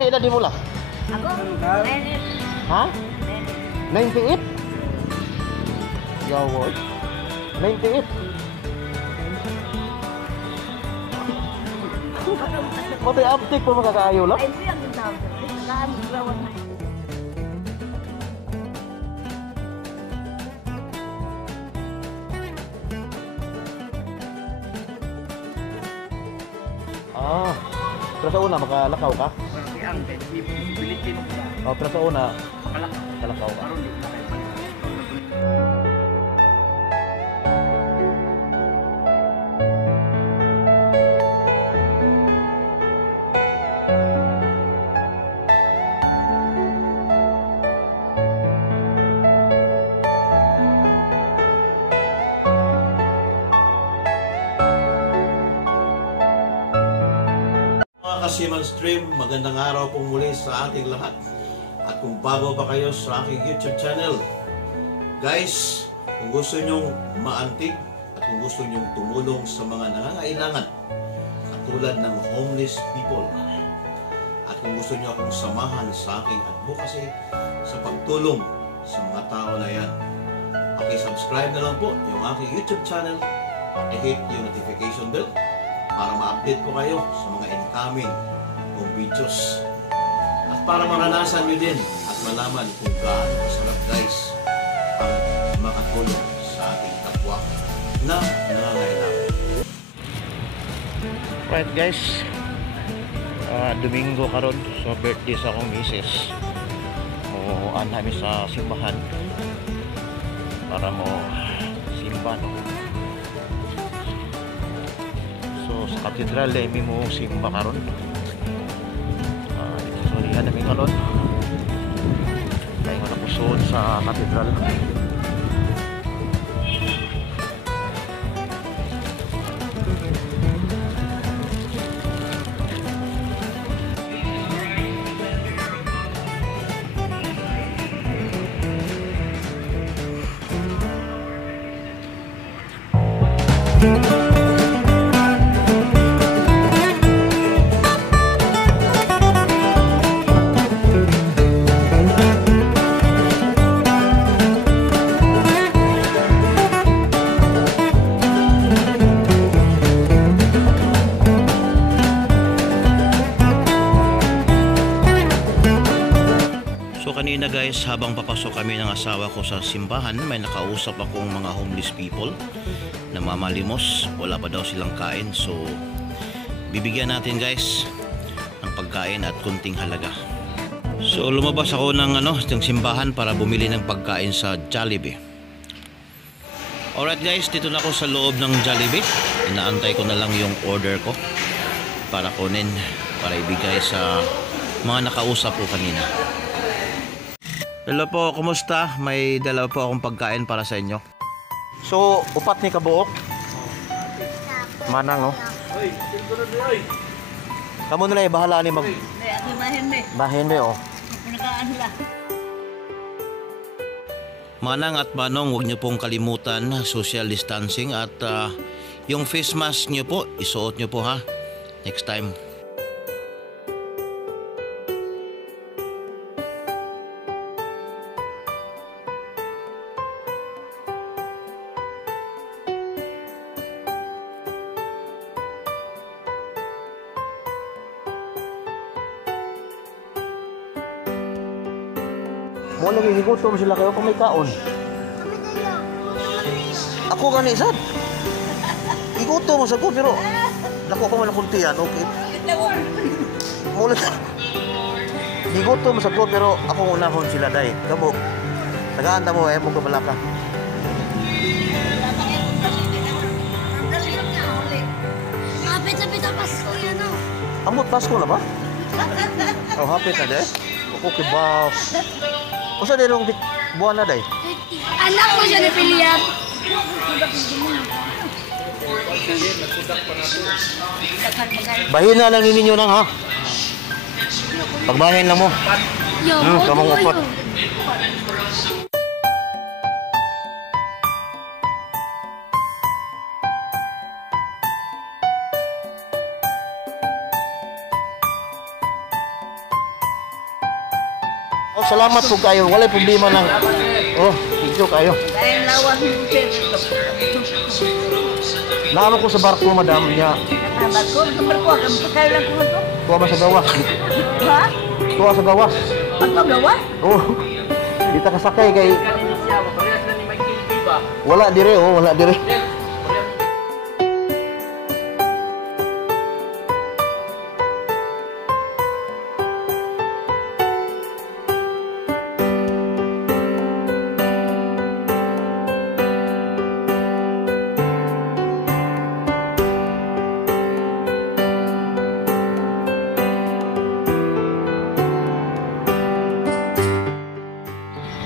Edad mo lah? Ako, 98. Ha? 98? Yawoy. 98. Matay aptik pa makakaayo lang? Ay, hindi ang tawag. Nakaamiglawan na. Ah, pero sa una makalakaw ka? Ang possibility mo ba? Oh, pero sa una Makalakaw. kalakaw ka. Aron di na kayo balik. Kasiman Stream, magandang araw po muli sa ating lahat. At kung bago pa kayo sa aking YouTube channel, guys, kung gusto nyong maantig at kung gusto nyong tumulong sa mga nangangailangan katulad ng homeless people, at kung gusto nyo akong samahan sa aking advocacy sa pagtulong sa mga tao na yan, paki-subscribe na lang po yung aking YouTube channel, paki-hit yung notification bell para ma-update ko kayo sa mga incoming kong videos. At para maranasan nyo din at malaman kung gaano kasarap guys ang makatulong sa ating kapwa na nangangailangan. Right guys, Domingo karon, so birthday sa akong misis. O namin sa simbahan para mo simba, no? So sa katedral dahil mo simba karon. Sorry na namin karon. Kaya nga nakusod sa katedral. Kanina guys, habang papasok kami ng asawa ko sa simbahan, may nakausap akong mga homeless people na mamalimos, wala pa daw silang kain, so bibigyan natin guys ng pagkain at kunting halaga. So lumabas ako ng ng simbahan para bumili ng pagkain sa Jollibee. Alright guys, dito na ako sa loob ng Jollibee. Inaantay ko na lang yung order ko para kunin, para ibigay sa mga nakausap ko kanina. Hello po, kumusta? May dalawa po akong pagkain para sa inyo. So, upat ni kabuok? Manang, no? Kamu nila, bahala ni mag... Bahin mo, oh. Manang at Manong, huwag niyo pong kalimutan social distancing at yung face mask niyo po, isuot niyo po ha. Next time. Mo lagi higutom sila kayo kung may kaon. Ako gani sad. Higutom mo sa ko pero dako ko man kuntian, okay. Mo lagi higutom sa ko pero ako unahon sila dai. Kamo. Tagaanda mo mo kabalaka. Hapit-hapit ang Pasko yan, no? Amot Pasko na ba? Oh, hapit na dai. Okay ba? Usa din yung buwan na day? Anak ko siya na pilihan. Bahin na lang ninyo nang ha. Pagbahin lang mo. Kamang upat. Oh, salamat po kayo. Wala problema lang. Oh, thank you kayo. Dahil lawan mo sir. Naano ko sa barko, madam, niya. Nakabagod. Kabarko. Pagkain lang ko ito. Tuwa ba sa gawas? Ha? Tuwa sa gawas. Pagkagawa? Oh, di ta kasakay kay... Kanina siya, parehas na ni Michael, di ba? Wala dire, oh, wala dire.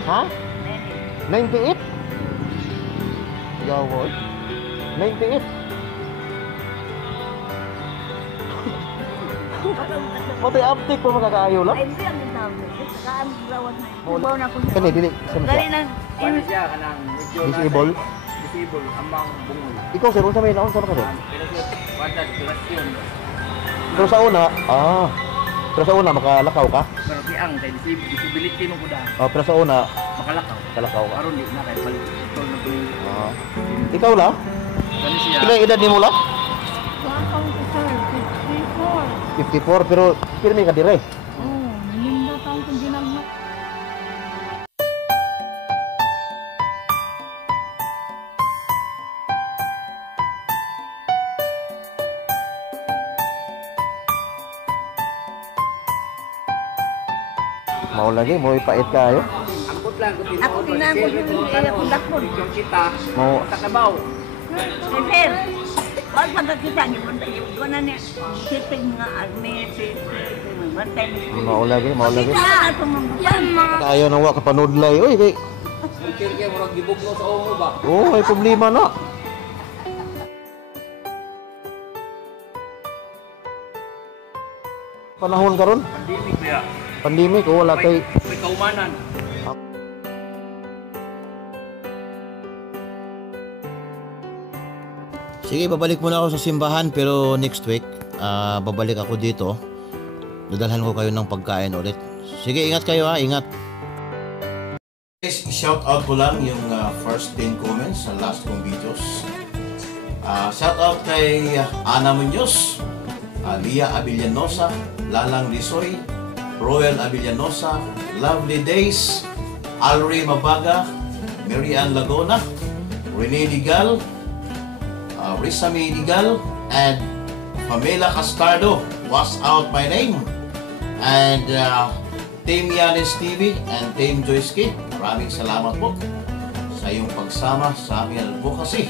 Ha? 98? Gawad. 98? Pati aptik pa makakaayo lang. Ay, hindi ang number. Saka lawan na. Wala. Bawa na ko. Kani, dili. Saan Gali siya? na. Paano siya kanang medyo Disable? Disable, amang bungol. Ikaw, sir, unsa may naon sa ka, sir? Pero siya, wadad, relasyon. Pero sa una, pero sa una, makalakaw ka? Pero kiyang, kay disability mo ko daan. Pero sa una, Makalakaw. kalakaw ka. Aron di na kay balik. Tol na ko yung... Ikaw la? Kani siya. Ilang edad ni mo la? Wakang ko sir. 54, 54. pero pirmi ka dire. Oh, nilinda taong kong ginagma. Mau lagi, mau ipait kayo. Angkot lang, kung Ako tinangkot yung kaya kong dakpon. Yung kita, Mau katabaw. Sir, wag pagkakita niyo kung tayo. Guna niya. Siping nga army. Bantay mo. mau lagi, mau lagi. Yan mga. Kayo nang wa ka panudlay. Oy, kay Kung kaya murag gibugno sa omo ba? oh, may problema na. Panahon karon, Pandemic kaya. pandemic, oh, wala kay May kaumanan. sige, babalik muna ako sa simbahan pero next week, babalik ako dito. Dadalhan ko kayo ng pagkain ulit. Sige, ingat kayo ha, ingat. Guys, shout out ko lang yung first 10 comments sa last kong videos. Shout out kay Ana Muñoz, Lia Avillanosa, Lalang Risoy, Royal Avillanosa, Lovely Days, Alri Mabaga, Mary Ann Lagona, Rene Digal, Risami Digal, and Pamela Castardo was out my name. And Team Yanis TV and Team Joyce K, maraming salamat po sa iyong pagsama sa aming advocacy